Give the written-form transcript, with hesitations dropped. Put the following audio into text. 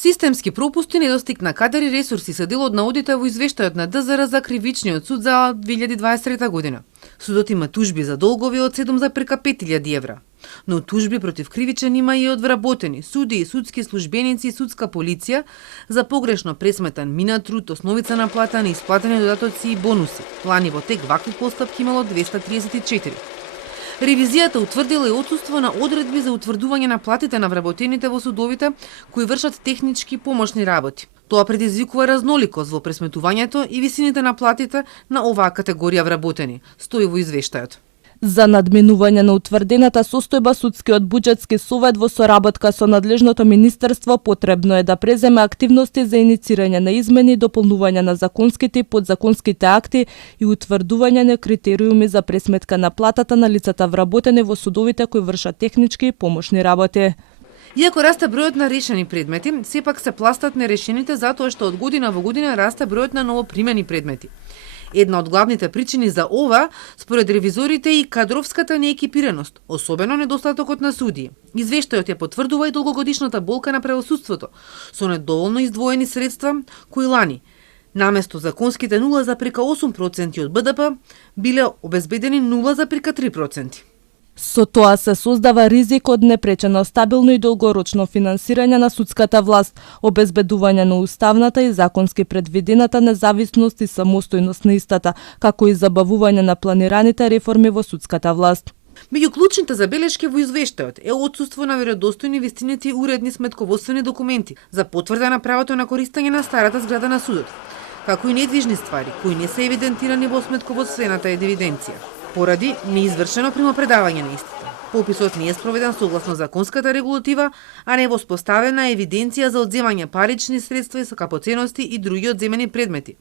Системски пропусти, недостиг на кадри и ресурси се дел од наодите во извештајот на ДЗР за кривичниот суд за 2023 година. Судот има тужби за долгови од 7,5.000 евра. Но тужби против кривичен има и од вработени суди, судски службеници и судска полиција за погрешно пресметан минат труд, основица на плата, неисплатени додатоци и бонуси. Лани во тек вакви постапки имало 234. Ревизијата утврдила и отсуство на одредби за утврдување на платите на вработените во судовите кои вршат технички помошни работи. Тоа предизвикува разноликост во пресметувањето и висините на платите на оваа категорија вработени, стои во извештајот. За надминување на утврдената состојба судскиот буџетски совет во соработка со надлежното министерство потребно е да преземе активности за иницирање на измени и дополнување на законските и подзаконските акти и утврдување на критериуми за пресметка на платата на лицата вработени во судовите кои вршат технички и помошни работи. Иако расте бројот на решени предмети, сепак се пластат нерешените затоа што од година во година расте бројот на новопримени предмети. Една од главните причини за ова, според ревизорите, и кадровската неекипираност, особено недостатокот на судии. Извештајот ја потврдува и долгогодишната болка на правосудството, со недоволно издвоени средства, кои лани, наместо законските 0,8% од БДП, биле обезбедени 0,3%. Со тоа се создава ризик од непречено стабилно и долгорочно финансирање на судската власт, обезбедување на уставната и законски предвидената независност и самостојност на истата, како и забавување на планираните реформи во судската власт. Меѓу клучните забелешки во извештајот е отсуство на веродостојни вистинити и уредни сметководствени документи за потврда на правото на користење на старата зграда на судот, како и недвижни ствари кои не се евидентирани во сметководствената евиденција, поради неизвршено примопредавање на истите. Пописот не е спроведен согласно законската регулатива, а не е воспоставена евиденција за одземање парични средства и скапоценности и други одземени предмети.